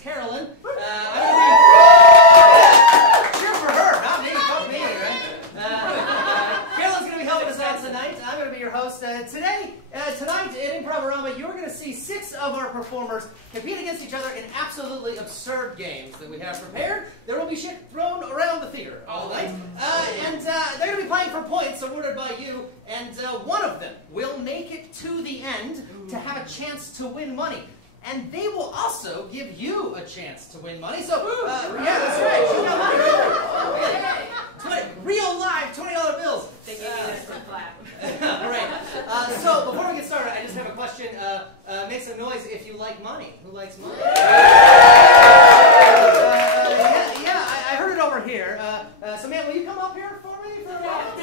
Carolyn. Cheer for her, not me, fuck me, right? Carolyn's going to be helping us out tonight. I'm going to be your host. Tonight in Improvarama, you're going to see 6 of our performers compete against each other in absolutely absurd games that we have prepared. There will be shit thrown around the theater all night. And they're going to be playing for points awarded by you, and one of them will make it to the end to have a chance to win money. And they will also give you a chance to win money. So, yeah, that's right. She's got money right there. Real live $20 bills. They gave me this for a clap. All right. So, before we get started, I just have a question. Make some noise if you like money. Who likes money? Yeah, I heard it over here. So, man, will you come up here for me for a while?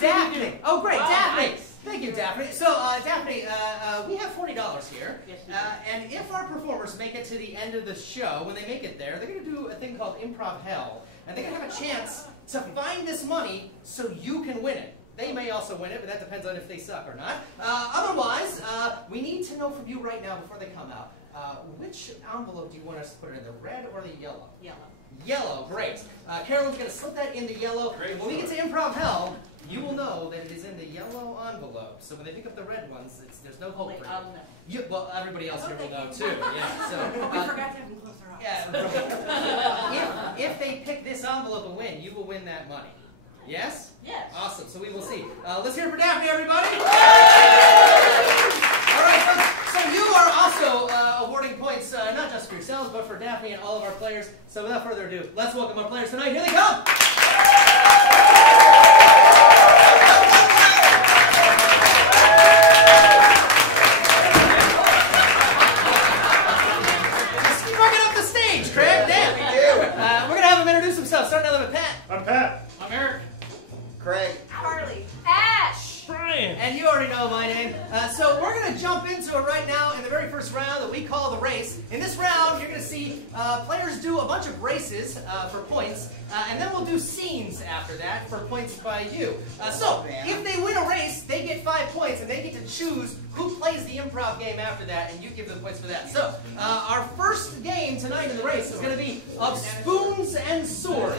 Daphne. Oh, great, Daphne. Nice. Thank you, Daphne. So, Daphne, we have $40 here. Yes, and if our performers make it to the end of the show, when they make it there, they're going to do a thing called Improv Hell. And they're going to have a chance to find this money so you can win it. They may also win it, but that depends on if they suck or not. Otherwise, we need to know from you right now before they come out, which envelope do you want us to put it in, the red or the yellow? Yellow. Yellow, great. Carolyn's going to slip that in the yellow. Great. When we get to Improv Hell, you will know that it is in the yellow envelope. So when they pick up the red ones, there's no hope for you. Well, everybody else here will know too. Yeah. So we forgot to have them close our eyes. Yeah. If they pick this envelope and win, you will win that money. Yes? Yes. Awesome. So we will see. Let's hear it for Daphne, everybody. All right, folks. So you are also awarding points, not just for yourselves, but for Daphne and all of our players. So without further ado, let's welcome our players tonight. Here they come. Starting out with Pat. I'm Pat. I'm Eric. Craig. Carly. Ash. Brian. And you already know my name. So we're going to jump into it right now in the very first round that we call the race. In this round, you're going to see players do a bunch of races for points, and then we'll do scenes after that for points by you. So if they win a race, they get 5 points, and they get to choose who plays the improv game after that, and you give them points for that. So our first game tonight in the race is going to be of spoons and swords.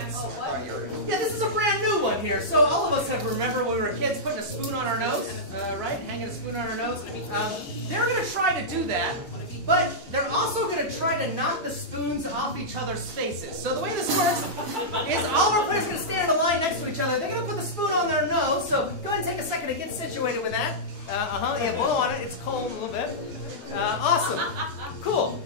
Yeah, this is a brand new one here. So all of us have remembered when we were kids putting a spoon on our nose, right? Hanging a spoon on our nose. They're going to try to do that, but they're also going to try to knock the spoons off each other's faces. So the way this works is all of our players are going to stand in a line next to each other. They're going to put the spoon on their nose, so go ahead and take a second to get situated with that. Yeah, blow on it. It's cold a little bit. Awesome. Cool.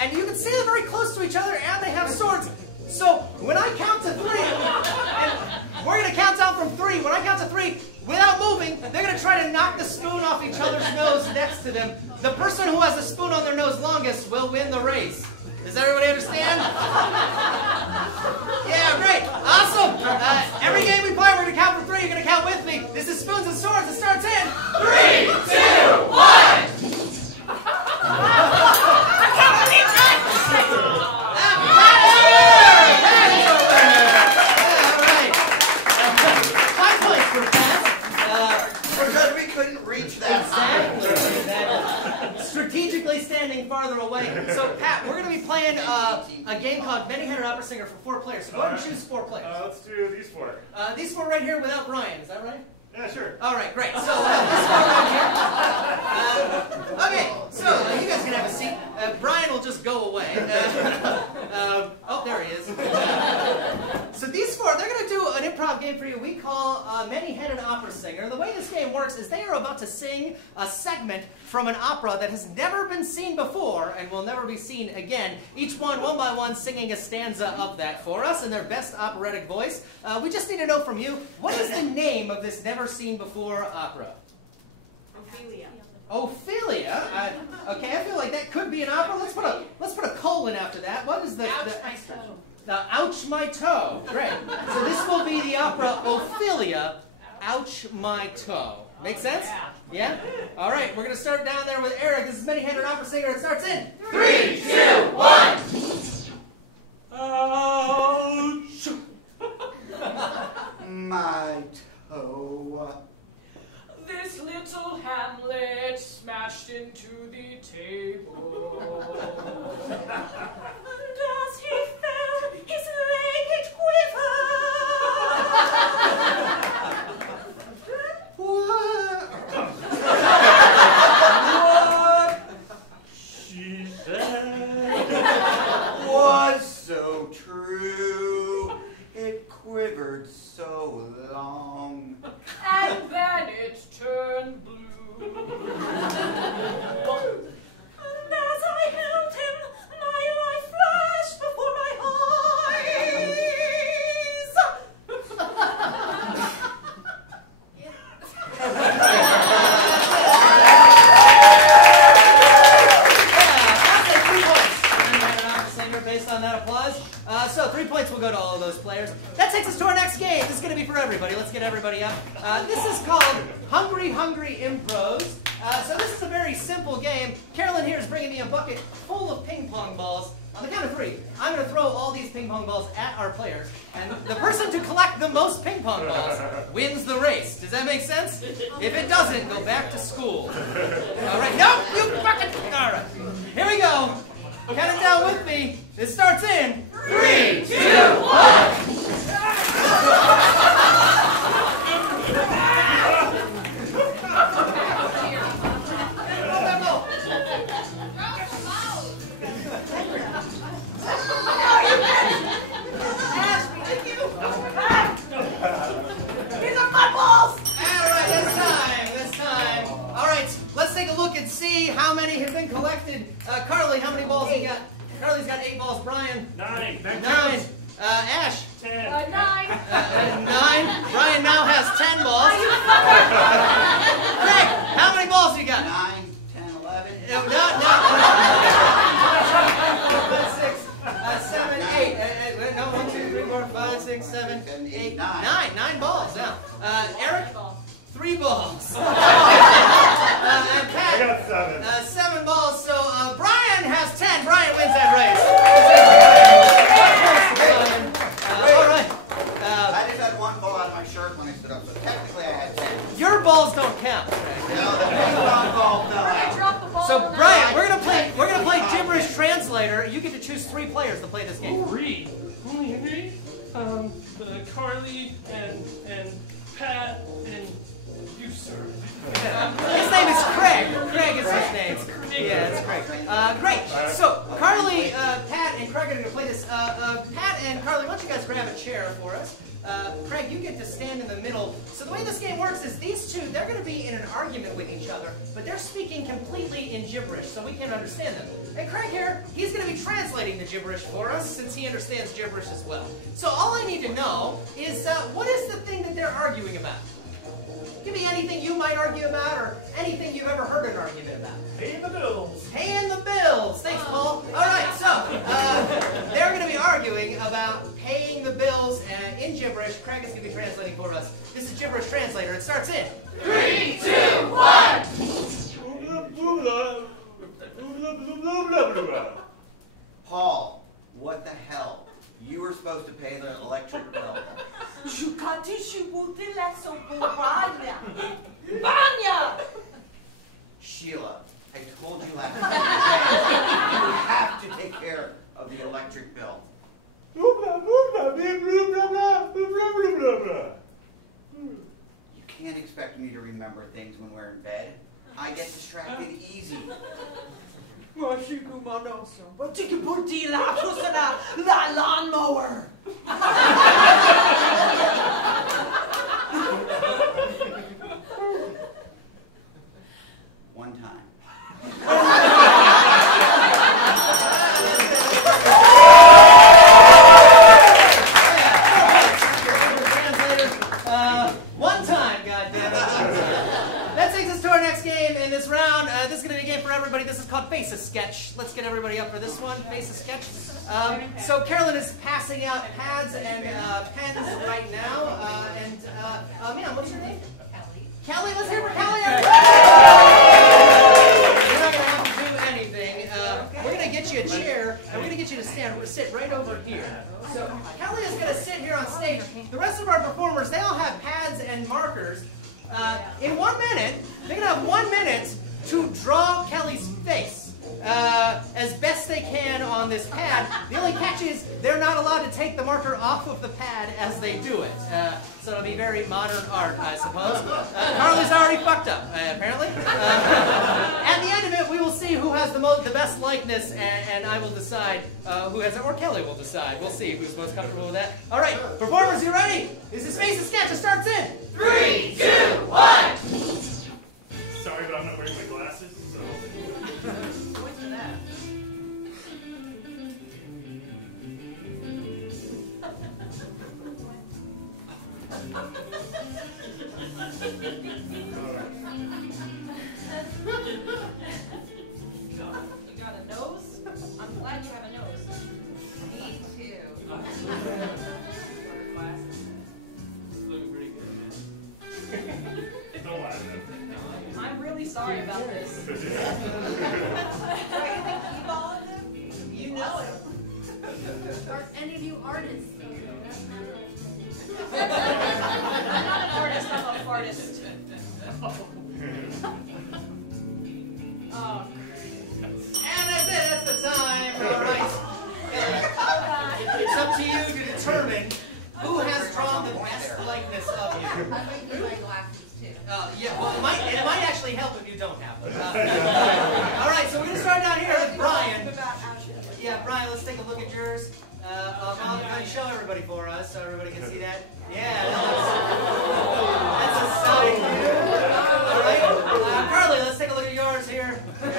And you can see they're very close to each other, and they have swords. So when I count to 3, and we're going to count down from 3. When I count to 3, without moving, they're going to try to knock the spoon off each other's nose next to them. The person who has the spoon on their nose longest will win the race. Does everybody understand? Yeah, great. Awesome. Every game we play, we're going to count from 3. You're going to count with me. This is Spoons and Swords. It starts in 3, 2, 1. Strategically standing farther away. So, Pat, we're going to be playing a game called Many-Headed Opera Singer for 4 players. So go ahead and choose 4 players. Let's do these 4. These 4 right here without Brian. Is that right? Yeah, sure. All right, great. So, this 4 right here. Okay, so you guys can have a seat. Brian will just go away. Oh, there he is. So these 4, they're going to do an improv game for you we call Many-Headed Opera Singer. The way this game works is they are about to sing a segment from an opera that has never been seen before and will never be seen again. Each one by one, singing a stanza of that for us in their best operatic voice. We just need to know from you, what is the name of this never-seen-before opera? Ophelia. Ophelia? Okay, I feel like that could be an opera. Let's put a colon after that. What is the... Ouch My Toe. Great. So this will be the opera Ophelia, Ouch My Toe. Make sense? Yeah? All right, we're going to start down there with Eric. This is Many-Headed Opera Singer. It starts in 3, 2, 1. Ouch. My toe. This this little hamlet smashed into the table. And as he fell, his leg it quivered. What she said was so true. It quivered so long. And then it turned blue. And as I held him, my life flashed before my Based on that applause. So 3 points will go to all of those players. That takes us to our next game. This is going to be for everybody. Let's get everybody up. This is called Hungry Hungry Impros. So this is a very simple game. Carolyn here is bringing me a bucket full of ping pong balls. On the count of 3, I'm going to throw all these ping pong balls at our players. And the person to collect the most ping pong balls wins the race. Does that make sense? If it doesn't, go back to school. All right. No, you bucket. All right. Here we go. Count it down with me. It starts in 3, 2, 1. These are my balls! All right, this time. All right, let's take a look and see how many have been collected. Carly, how many balls you got? Carly's got 8 balls. Brian? 9. 9. Ash? 10. 9. 9. Brian now has 10 balls. Craig, how many balls you got? 9, 10, 11. No. 6, 7, 8. No, 1, 2, 3, 4, 5, 6, 7, 8, 9. 9 balls now. Eric? 3 balls. And Pat? I got 7. 7 balls. So Brian has 10. Brian wins that race. All right. I just had one ball out of my shirt when I stood up, so technically I had 10. Your balls don't count. No, the ping pong ball fell out. So Brian, we're gonna play gibberish translator. You get to choose 3 players to play this game. 3. Only 3? Carly and Pat and you, sir. His name is Craig. Craig is his name. Yeah, it's Craig. Great. So Carly, Pat, and Craig are going to play this. Pat and Carly, why don't you guys grab a chair for us? Craig, you get to stand in the middle. So the way this game works is these two, they're going to be in an argument with each other, but they're speaking completely in gibberish, so we can't understand them. And Craig here, he's going to be translating the gibberish for us, since he understands gibberish as well. So all I need to know is, what is the thing that they're arguing about? Give me anything you might argue about, or anything you've ever heard an argument about. Paying the bills. Paying the bills. Thanks, Paul. All right, so they're going to be arguing about paying the bills in gibberish. Craig is going to be translating for us. This is Gibberish Translator. It starts in 3, 2, 1. Paul, what the hell? You were supposed to pay the electric bill. Sheila, I told you last time you have to take care of the electric bill. You can't expect me to remember things when we're in bed. I get distracted easy. That lawnmower! One time. One time, goddammit. That takes us to our next game in this round. This is going to be a game for everybody. This is called Face a Sketch. Let's get everybody up for this one. Face a Sketch. So Carolyn is passing out pads and pens right now. Ma'am, what's your name? Kelly. Let's hear for Kelly. You're not going to have to do anything. We're going to get you a chair, and we're going to get you to stand. We're going to sit right over here. So Kelly is going to sit here on stage. The rest of our performers, they all have pads and markers. In 1 minute, they're going to have 1 minute to draw Kelly's face as best they can on this pad. The only catch is they're not allowed to take the marker off of the pad as they do it. So it'll be very modern art, I suppose. Carly's already fucked up, apparently. At the end of it, we will see who has the best likeness, and I will decide who has it, or Kelly will decide. We'll see who's most comfortable with that. All right, performers, you ready? This is Face and Sketch. It starts in 3, 2, 1. Sorry, but I'm not wearing my glasses, so. What's for that? You got a nose? I'm glad you have a nose. Me too. Looking pretty good, man. Don't laugh at me. I'm really sorry about this. Right, you think keep all of them? You know it. Are any of you artists? I'm not an artist, I'm a fartist. Oh. And that's it. That's the time. All right. It's up to you to determine who has drawn the best likeness of you. I'm making my glasses too. Yeah, well, it might actually help if you don't have them. All right, so we're going to start down here with Brian. Yeah, Brian, let's take a look at yours. I'll go ahead and show everybody for us so everybody can see that. Yeah, that's a solid view. All right, Carly, let's take a look at yours here. Like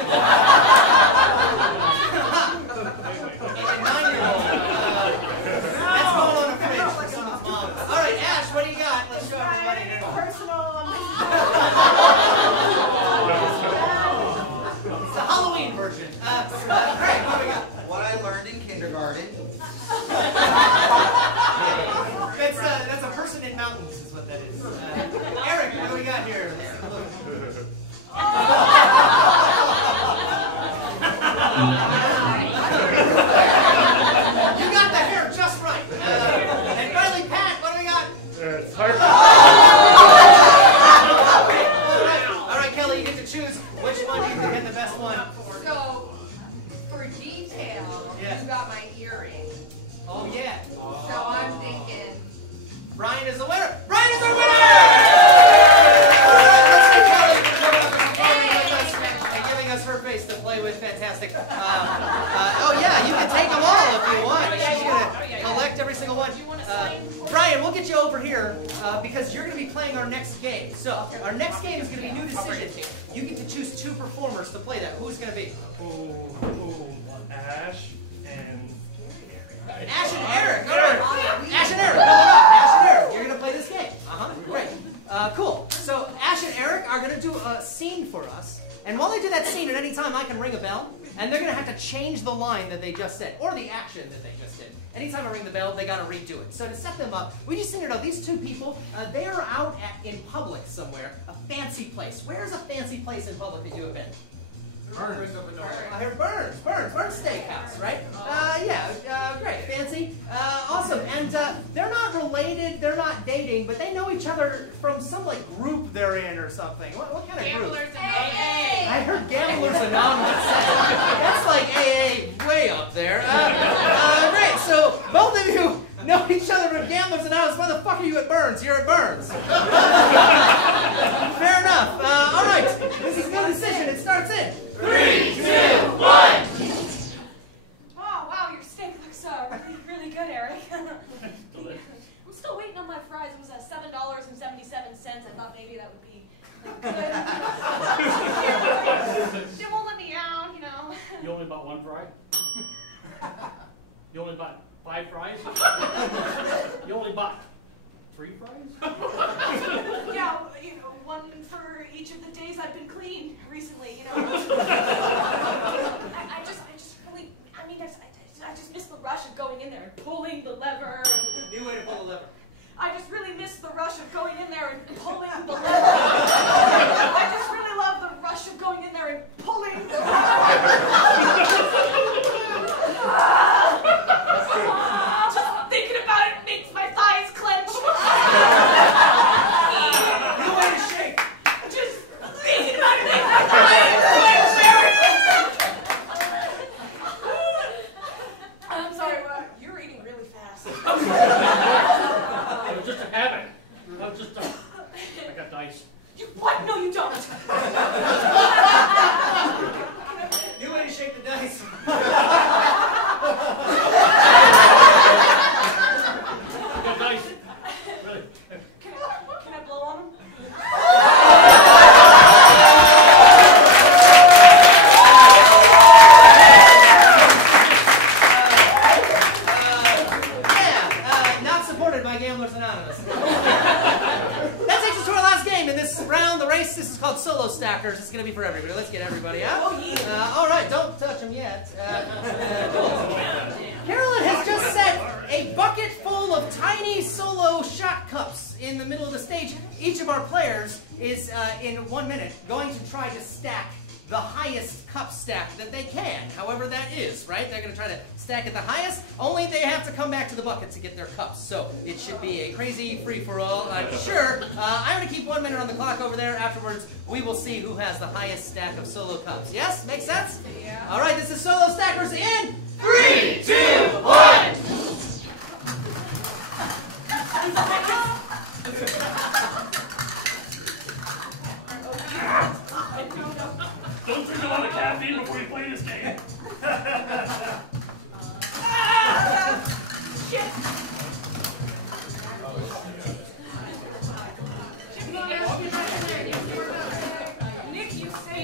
a 9-year-old. That's going on a fridge for someone's mom. All right, Ash, what do you got? Let's show everybody here. It's the Halloween version. Craig, what do we got? What I learned in kindergarten. That's a person in mountains is what that is. Eric, what do we got here? Let's take a look. You got the hair just right. And finally, Pat, what do we got? It's hard. All right, Kelly, you get to choose which one you think is the best one. So, for detail, Yeah. you got my earring. Oh, yeah. So I'm thinking, Brian is the winner. Brian is our winner! Let's thank Kelly for performing with us and giving us her face to play with. Fantastic. Oh, yeah, you can take them all if you want. She's going to collect every single one. Brian, we'll get you over here because you're going to be playing our next game. So, our next game is going to be New Decisions. You get to choose 2 performers to play that. Who's going to be? Ash and Ash and Eric. All right. Ash and Eric. Ash and Eric. You're going to play this game. Great. Cool. So Ash and Eric are going to do a scene for us. And while they do that scene, at any time I can ring a bell. And they're going to have to change the line that they just said. Or the action that they just did. Anytime I ring the bell, they got to redo it. So to set them up, we just need to know these 2 people, they are out in public somewhere. A fancy place. Where's a fancy place in public that you have been? Burns. I heard Burns Steakhouse, right? Great, fancy, awesome, and they're not related, they're not dating, but they know each other from some like group they're in or something. What kind of group? Gamblers Anonymous. I heard Gamblers Anonymous. That's like AA way up there. Great, so both of you know each other from Gamblers Anonymous. Why the fuck are you at Burns? You're at Burns. Fair enough. All right, this is no decision. It starts in 3, 2, 1. Wow, your steak looks really good, Eric. I'm still waiting on my fries. It was at $7.77. I thought maybe that would be good. They won't let me out, you know. You only bought 1 fry? You only bought 5 fries? You only bought 3 fries? Yeah, one for each of the days I've been clean recently, I just miss the rush of going in there and pulling the lever. New way to pull the lever. I just really miss the rush of going in there and pulling the lever. I just really love the rush of going in there and pulling the lever. Just thinking about it makes my thighs clench. New way to shake. just I got dice. You what? No, you don't. New way to shake the dice. I got dice. Really. Can I blow on him? Not supported by Gamblers Anonymous. That takes us to our last game in this round. The race. This is called Solo Stackers. It's going to be for everybody. Let's get everybody out. Oh, yeah. All right, don't touch them yet. Carolyn has just set a bucket full of tiny solo shot cups in the middle of the stage. Each of our players is, in 1 minute, going to try to stack the highest cup stack that they can, however that is, right? They're going to try to stack it the highest, only they have to come back to the bucket to get their cups. So it should be a crazy free-for-all, I'm sure. I'm going to keep 1 minute on the clock over there. Afterwards, we will see who has the highest stack of solo cups. Yes? Makes sense? Yeah. All right, this is Solo Stackers in 3, 2, 1! Don't drink a lot of caffeine before you play this game. Shit. Nick, you say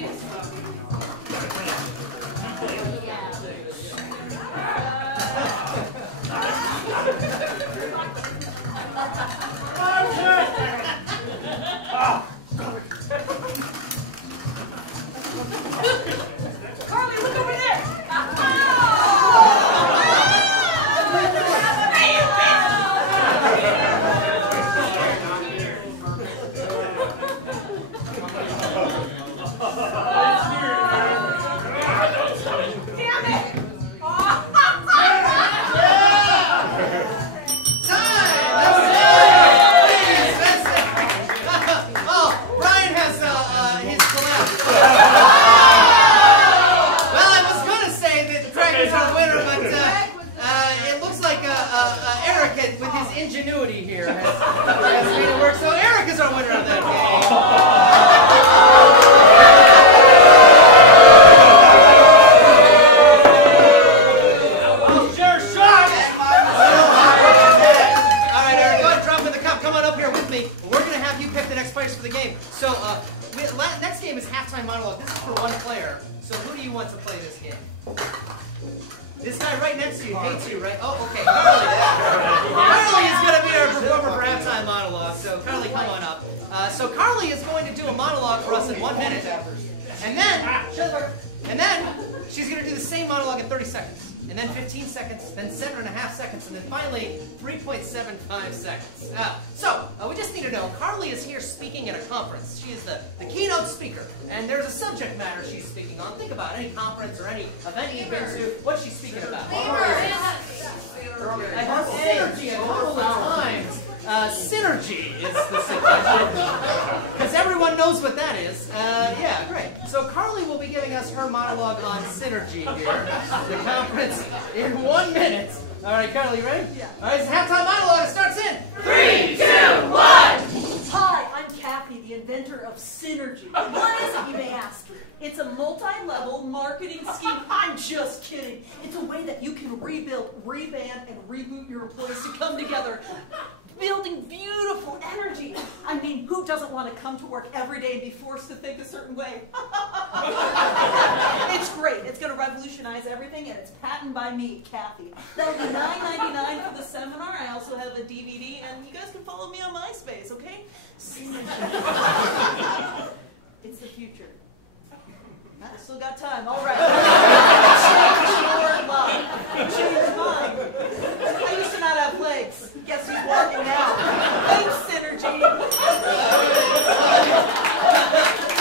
Carly, look over there! With his ingenuity here has made it work. So Eric is our winner of that game. Sure shot. All right, Eric, go ahead and drop in the cup. Come on up here with me. We're going to have you pick the next players for the game. So next game is halftime monologue. This is for one player. So who do you want to play this game? This guy right next to you hates you, right? Oh, okay. Carly. Carly is going to be our performer for halftime monologue. So Carly, come on up. So Carly is going to do a monologue for us in 1 minute. And then she's going to do the same monologue in 30 seconds. And then 15 seconds, then 7.5 seconds, and then finally 3.75 seconds. We just need to know, Carly is here speaking at a conference. She is the keynote speaker, and there's a subject matter she's speaking on. Think about any conference or any event you've been to. What's she speaking about? I heard synergy a couple of times. Synergy is the suggestion. Because everyone knows what that is. Yeah, great. So Carly will be giving us her monologue on synergy here. The conference in 1 minute. All right, Carly, you ready? Yeah. All right, it's halftime monologue. It starts in 3, 2, 1. Hi, I'm Kathy, the inventor of Synergy. What is it, you may ask? It's a multi-level marketing scheme. I'm just kidding. It's a way that you can rebuild, reband, and reboot your employees to come together, building beautiful energy. I mean, who doesn't want to come to work every day and be forced to think a certain way? It's great. It's going to revolutionize everything, and it's patented by me, Kathy. That'll be $9.99 for the seminar. I also have a DVD, and you guys can follow me on MySpace, okay? It's the future. I still got time. All right. Change your mind. Change your mind. I used to not have legs. Guess who's walking now? Thanks, Synergy.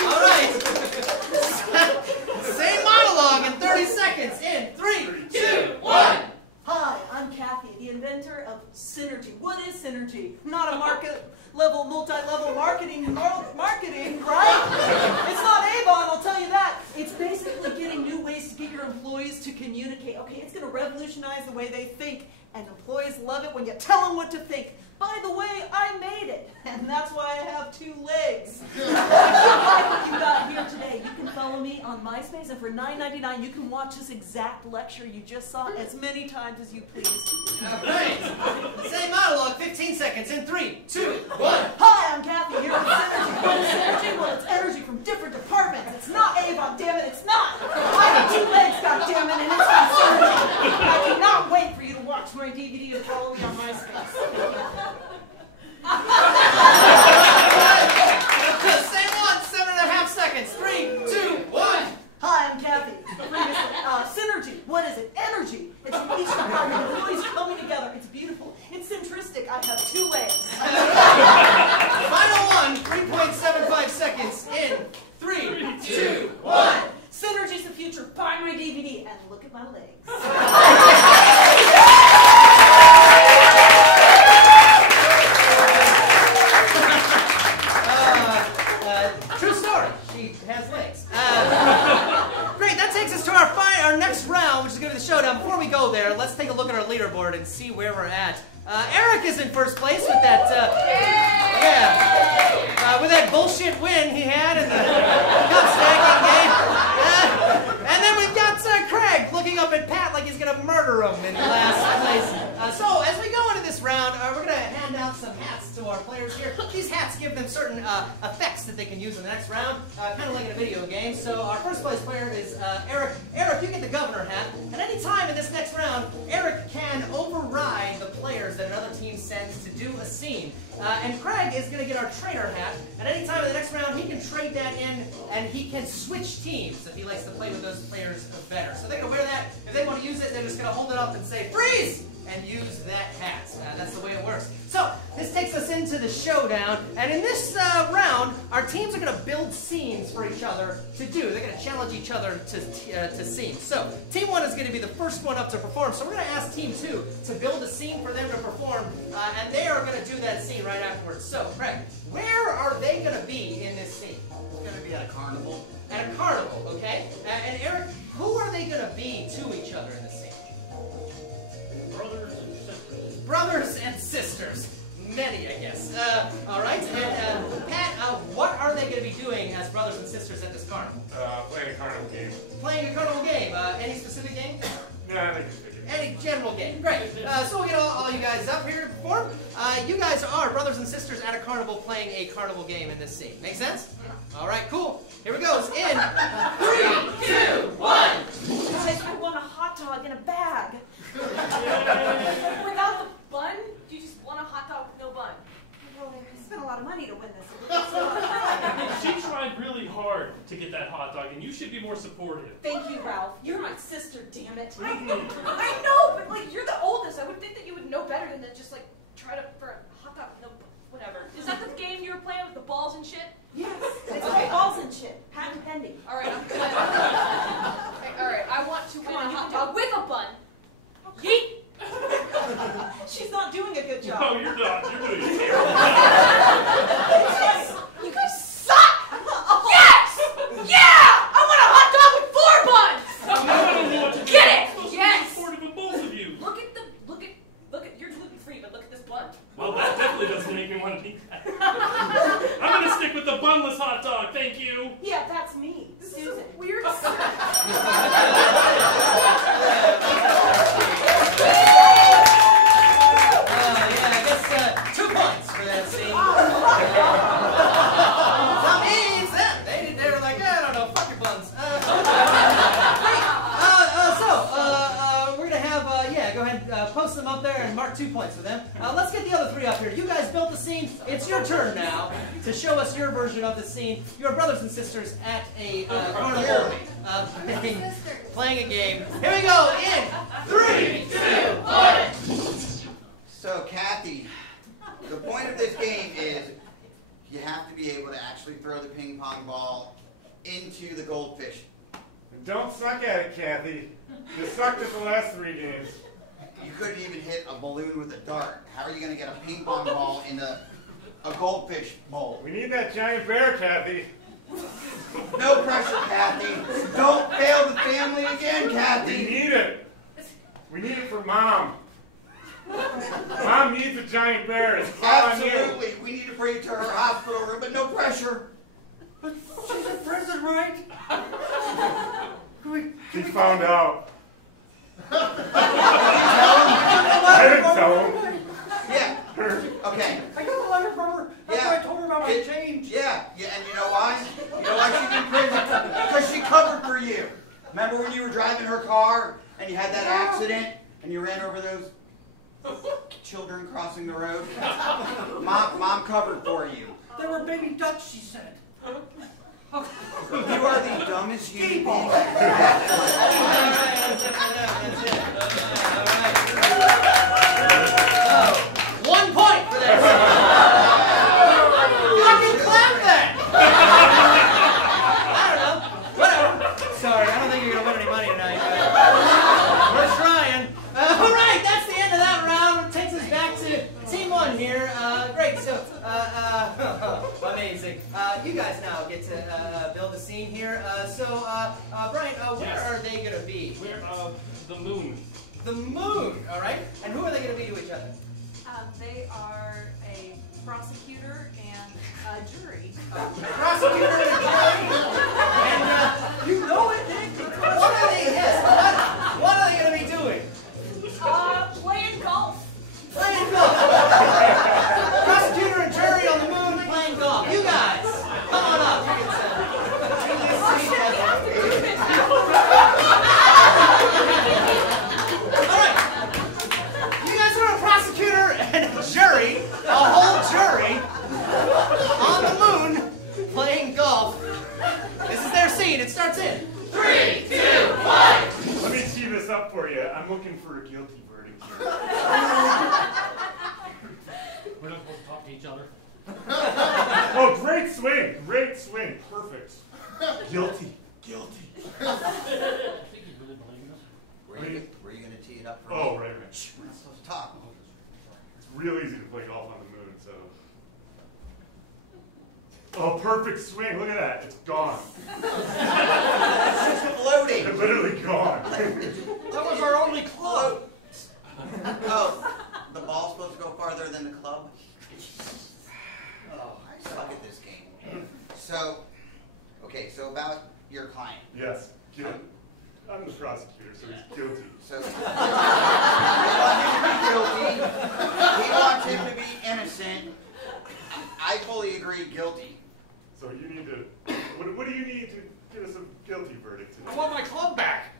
All right. Same monologue in 30 seconds. In 3, 2, 1. Hi, I'm Kathy, the inventor of Synergy. What is Synergy? Not a market-level, multi-level marketing, right? It's not Avon, I'll tell you that. It's basically getting new ways to get your employees to communicate. Okay, it's going to revolutionize the way they think, and employees love it when you tell them what to think. By the way, I made it, and that's on MySpace, and for $9.99 you can watch this exact lecture you just saw as many times as you please. All right. Same monologue, 15 seconds in 3, 2, 1. Hi, I'm Kathy here with Synergy. What is Synergy? Well, it's energy from different departments. It's not Avon, damn it, it's not. I have 2 legs, goddammit, and it's from Synergy. I cannot wait for you to watch my DVD and follow me on MySpace. Same one, 7.5 seconds. 3, 2, 1. Hi, I'm Kathy. Synergy. What is it? Energy. It's from each department. Employees coming together. It's beautiful. It's centristic. I have 2 legs. Final one, 3.75 seconds in 3, 2, 1. Synergy's the future. Buy my DVD and look at my legs. True story. She has legs. Great. That takes us to our next round, which is going to be the showdown. Before we go there, let's take a look at our leaderboard and see where we're at. Eric is in first place with that. With that bullshit win he had in the cup stacking game. And then we've got Craig looking up at Pat like he's going to murder him in last place. So as we go into this round, we're going to hand out some hats to our players here. These hats give them certain effects that they can use in the next round, kind of like in a video game. So our first place player is Eric. Eric, you get the governor hat. At any time in this next round, Eric can override the players that another team sends to do a scene. And Craig is going to get our trainer hat. At any time in the next round, he can trade that in, and he can switch teams if he likes to play with those players better. So they're going to wear that. If they want to use it, they're just going to hold it up and say, freeze! And use that hat. That's the way it works. So this takes us into the showdown. And in this round, our teams are going to build scenes for each other to do. They're going to challenge each other to scenes. So Team 1 is going to be the first one up to perform. So we're going to ask Team 2 to build a scene for them to perform. And they are going to do that scene right afterwards. So, Craig, where are they going to be in this scene? It's going to be at a carnival. At a carnival, okay? And Eric, who are they going to be to each other in this scene? Brothers and sisters. Brothers and sisters. Many, I guess. All right. And Pat, what are they going to be doing as brothers and sisters at this carnival? Playing a carnival game. Playing a carnival game. Any specific game? Yeah, I think it's good. Any general game. Great. So we'll get all you guys up here to perform. You guys are brothers and sisters at a carnival playing a carnival game in this scene. Make sense? All right, cool. Here it goes. In 3, 2, 1. Guys, I want a hot dog in a bag. Without the bun? Do you just want a hot dog with no bun? Well, they spent a lot of money to win this. She tried really hard to get that hot dog, and you should be more supportive. Thank you, Ralph. You're my sister, damn it. I know, but like you're the oldest. I would think that you would know better than to just like try to for a hot dog with no whatever. Is that the game you were playing with the balls and shit? Yes, it's all balls and shit. Patent pending. All right, I'm good. Okay, all right, I want to win a hot dog with a bun. Yeet! She's not doing a good job. No, you're not. You're doing it terrible. Yes. You guys suck! Yes! Yeah! I want a hot dog with 4 buns! I don't know what to do. Get I'm it! supposed Yes! to be supportive of both of you. Look at you're gluten free, but look at this bun. Well, that definitely doesn't make me want to eat that. I'm going to stick with the bunless hot dog. Thank you. Yeah, that's me, This Susan. is a weird Yeah, I guess 2 points for that scene. That means that they were like, I don't know, fuck your buns. We're gonna have, go ahead, post them up there and mark 2 points for them. Let's get the other 3 up here. You guys built the scene. It's your turn now to show us your version of the scene. Your brothers and sisters at a carnival playing a game. Here we go. In 3, 2, 1. So, Kathy, the point of this game is you have to be able to actually throw the ping pong ball into the goldfish. Don't suck at it, Kathy. You sucked at the last 3 games. You couldn't even hit a balloon with a dart. How are you going to get a ping pong ball in a goldfish bowl? We need that giant bear, Kathy. No pressure, Kathy. Don't fail the family again, We Kathy. need it. We need it for Mom. Mom needs a giant bear. It's all on you. Absolutely. We need to bring it to her hospital room, but no pressure. But she's a prison, right? He found out. I didn't tell him. Yeah. Okay. I got a letter from her. That's why I told her about my change. Yeah, and you know why? You know why she's in prison? Because she covered for you. Remember when you were driving her car and you had that accident and you ran over those children crossing the road? Mom covered for you. They were baby ducks, she said. You are the dumbest human being. All right, that's it. All right. 1 point for that. Fucking clap that. I don't know. Whatever. Sorry, I don't think you're gonna win any money tonight. We're trying. All right, that's the end of that round. It takes us back to team 1 here. Great. So, amazing. You guys now get to build a scene here. Brian, where are they gonna be? We're the moon. The moon. All right. And who are they gonna be to each other? They are a prosecutor and a jury. Prosecutor and a jury. And you know it, Nick. What are they? Yes. What are they going to be doing? Playing golf. Playing golf. Prosecutor and jury on the moon playing golf. You guys, come on up. You can do this scene. All right. You guys are a prosecutor and a jury, a whole jury, on the moon playing golf. This is their scene. It starts in 3, 2, 1. Let me tee this up for you. I'm looking for a guilty verdict here. We're not supposed to talk to each other. Oh, great swing. Great swing. Perfect. Guilty. I think you really believe this. Were you going to tee it up for me? Oh, right. We're not supposed to talk. It's real easy to play golf on the moon, so. Oh, perfect swing. Look at that. It's gone. It's just floating. It's literally gone. That was our only club. Oh, the ball's supposed to go farther than the club? Oh, I suck at this game. So about your client. Yes. I'm the prosecutor, so he's guilty. So you want him to be guilty. He wants him to be innocent. I fully agree, guilty. So you need to. What do you need to give us a guilty verdict I today? want my club back.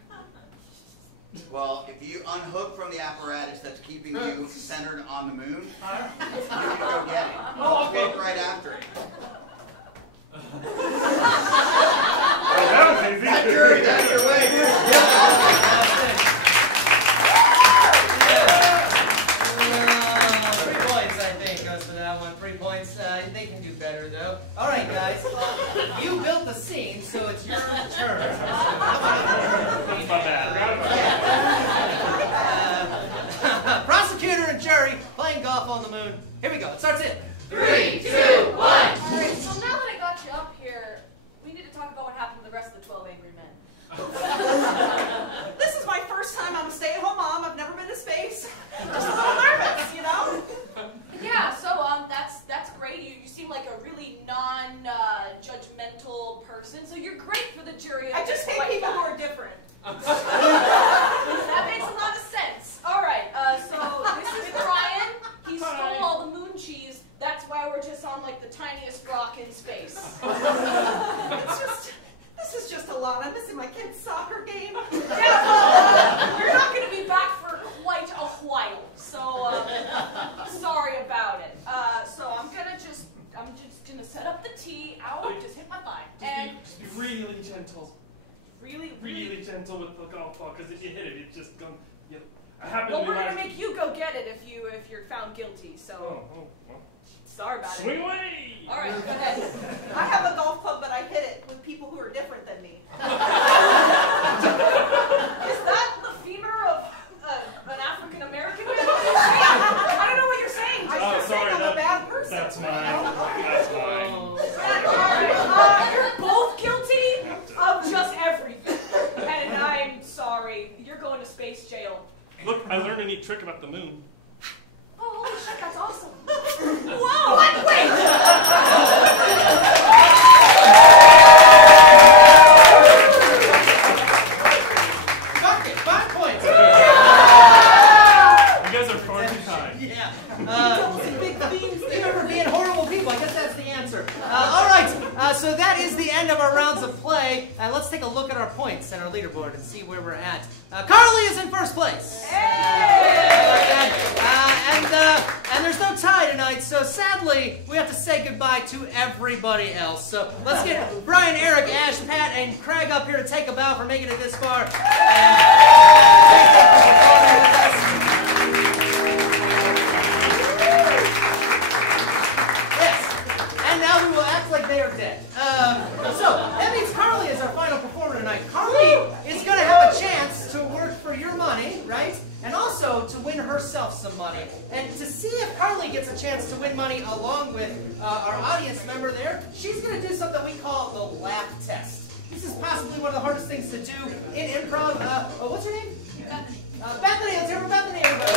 Well, if you unhook from the apparatus that's keeping you centered on the moon, you can go get it. Oh, okay. Look right after it. That was easy. That's your way. They can do better, though. All right, guys. You built the scene, so it's your turn. That's my bad. Prosecutor and jury playing golf on the moon. Here we go. It starts in 3, 2, 1. All right, so now that I got you up here, we need to talk about what happened to the rest of the 12 Angry Men. This is my first time. I'm a stay-at-home mom. I've never been to space. Just a little nervous, you know? Yeah, so that's great. You seem like a really non-judgmental person, so you're great for the jury. I just hate people who are different. That makes a lot of sense. All right, so this is Brian. He stole all the moon cheese. That's why we're just on like the tiniest rock in space. This is just a lot. I'm missing my kid's soccer game. Yeah, well, you're not going to be back for quite a while, so sorry about it. So I'm just gonna set up the tee. Ow, just hit my thigh. Just be really gentle. Really gentle with the golf ball, because if you hit it, it's just gone. Yep. I happen Well, to be we're gonna like- make you go get it if you're found guilty. So Oh, well. sorry about it. Swing away! All right, go ahead. I have a golf club, but I hit it with people who are different than me. Is that the femur of an African American man? I don't know what you're saying. I just think I'm a bad person. That's mine. That's mine. You're both guilty of just everything. And I'm sorry. You're going to space jail. Look, I learned a neat trick about the moon. Oh, holy shit, that's awesome. Whoa! What? Wait! So that is the end of our rounds of play. Let's take a look at our points and our leaderboard and see where we're at. Carly is in first place. And there's no tie tonight, so sadly, we have to say goodbye to everybody else. So let's get Brian, Eric, Ash, Pat, and Craig up here to take a bow for making it this far. And thank you for performing with us. Yes, and now we will act like they are dead. So that means Carly is our final performer tonight. Carly is going to have a chance to work for your money, right? And also to win herself some money. And to see if Carly gets a chance to win money along with our audience member there, she's going to do something we call the laugh test. This is possibly one of the hardest things to do in improv. What's your name? Bethany. Bethany, let's hear from Bethany, everybody.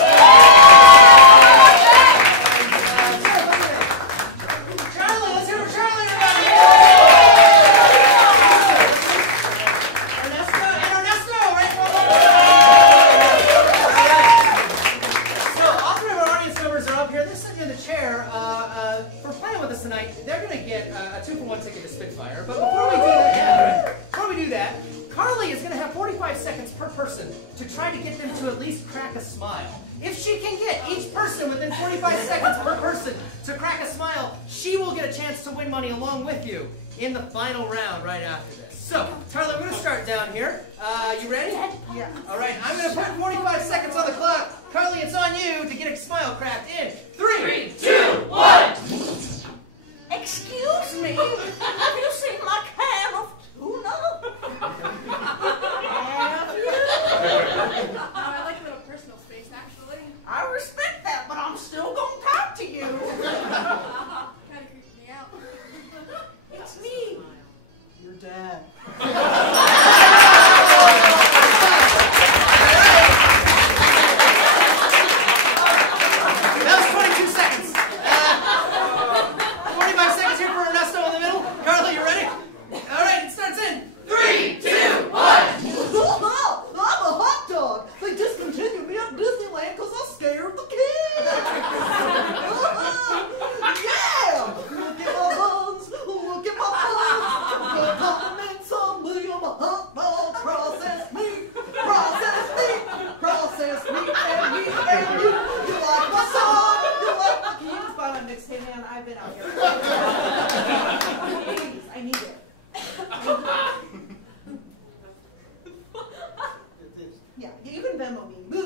Charlie, let's hear from Charlie, everybody. Ernesto, right? So all three of our audience members are up here. They're sitting in the chair for playing with us tonight. They're going to get a 2-for-1 ticket to Spitfire. But before we do that, Carly is going to have 45 seconds per person to try to get them to at least crack a smile. If she can get each person within 45 seconds per person to crack a smile, she will get a chance to win money along with you in the final round right after this. So, Carly, we're going to start down here. You ready? Yeah. All right, I'm going to put 45 seconds on the clock. Carly, it's on you to get a smile cracked in 3, 2, 1. Excuse me, have you seen my can of tuna? Have you? No, I like a little personal space, actually. I respect that, but I'm still going to talk to you. Kind of creeps me out. It's me, your dad. That was 22 seconds. 45 seconds here for Ernesto in the middle. Carly, you ready? All right, it starts in 3, 2, 1. I'm a hot dog. They discontinued me at Disneyland because I scared the kids. Yeah! Look at my buns. Look at my buns. Your compliments on me. I'm a hot dog. Processed meat. Processed meat. Processed meat and meat and meat. You like my song? You like my... Can you just buy my mixtape, man? I've been out here. Please, I need it. Yeah, you can Venmo me. 56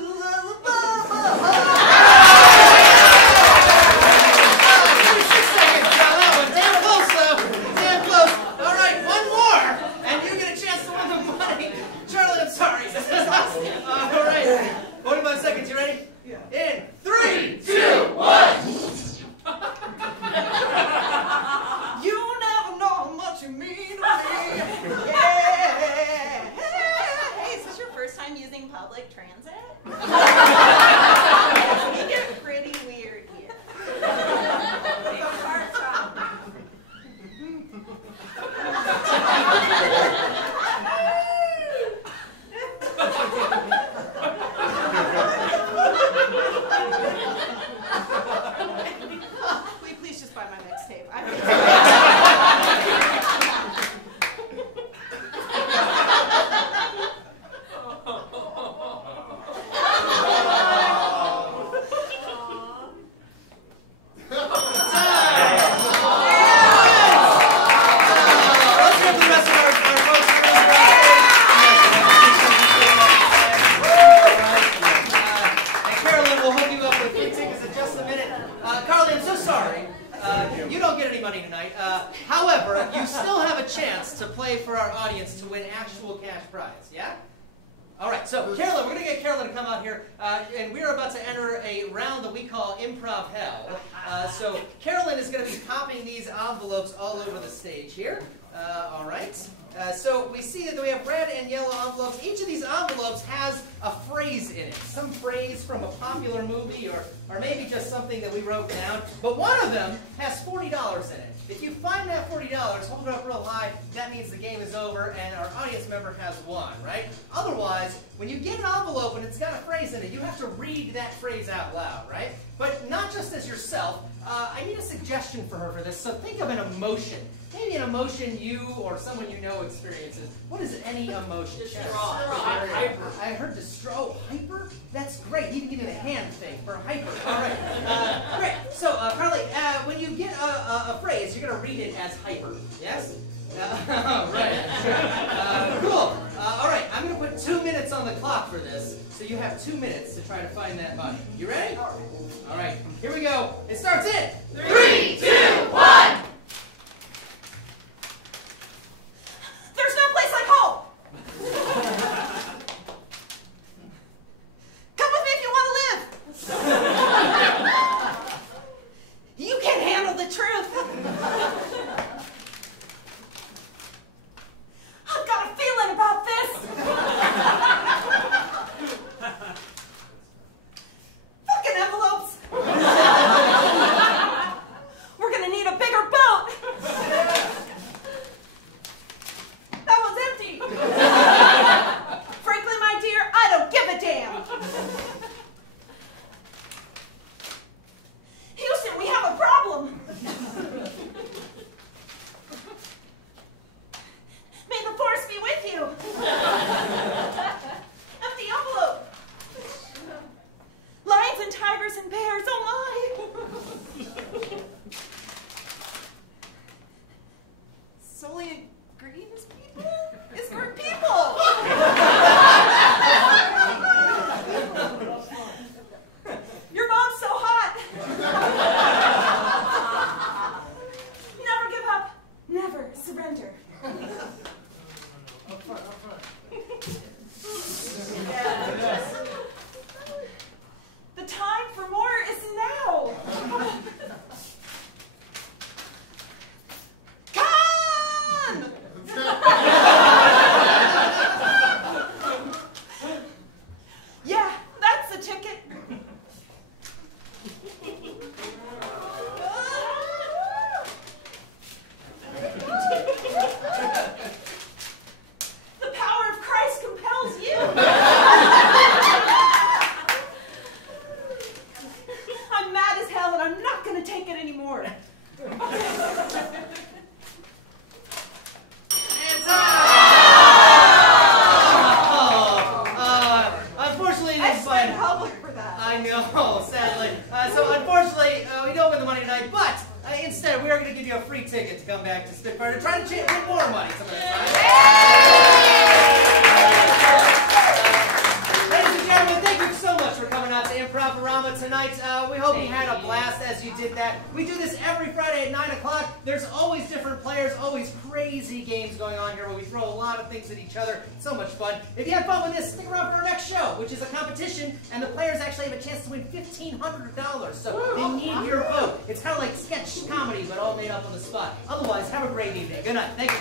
seconds. Now that was damn close, though. Damn close. All right, one more, and you get a chance to win the money. Charlie, I'm sorry. All right, 45 seconds. You ready? Yeah. In 3, 2, 1. You never know how much you mean to me. Yeah. Hey, is this your first time using public transit? We get pretty weird here. Will you please just buy my mixtape? However, you still have a chance to play for our audience to win actual cash prize, yeah? All right, so Carolyn, we're going to get Carolyn to come out here, and we're about to enter a round that we call Improv Hell. So Carolyn is going to be popping these envelopes all over the stage here. All right. So we see that we have red and yellow envelopes. Each of these envelopes has a phrase in it. Some phrase from a popular movie or maybe just something that we wrote down. But one of them has $40 in it. If you find that $40, hold it up real high, that means the game is over and our audience member has won, right? Otherwise, when you get an envelope and it's got a phrase in it, you have to read that phrase out loud, right? But not just as yourself. I need a suggestion for her for this. So think of an emotion. Maybe me an emotion you or someone you know experiences. What is any emotion? Distraught. Hyper. I heard distraught. Oh, hyper? That's great. You can give me the hand thing for hyper. All right. Great. So, Carly, when you get a phrase, you're going to read it as hyper. Yes? Right. Cool. All right. I'm going to put 2 minutes on the clock for this. So you have 2 minutes to try to find that money. You ready? All right. Here we go. It starts in 3, 2, 1. There's no place like home. Come with me if you want to live. You can't handle the truth. I've got a feeling about this. Fucking envelopes. We're gonna need a bigger boat. That one's empty. Frankly, my dear, I don't give a damn. Houston, we have a problem. May the force be with you. Empty envelope. Lions and tigers and bears, oh my. Solely green is people? Is green people? Your mom's so hot. Never give up. Never surrender. Up front, up front. The time for more is now. Come! Yeah, that's the ticket. The power of Christ compels you. I'm mad as hell and I'm not going to take it anymore. Unfortunately, I this spent one. public for that. I know, sadly. So unfortunately, we don't win the money tonight, but instead we are going to give you a free ticket to come back to Spitfire to try to win more money some of the time. Ladies and gentlemen, thank you so much for coming out to Improvarama tonight. We hope you had a blast as you did that. We do this every Friday at 9 o'clock. There's always different players, always crazy games going on here where we throw a lot of things at each other. So much fun. If you had fun with this, stick around for our next show, which is a competition, and the players actually have a chance to win $1,500. So they need your vote. It's kind of like sketch comedy, but all made up on the spot. Otherwise, have a great evening. Good night. Thank you.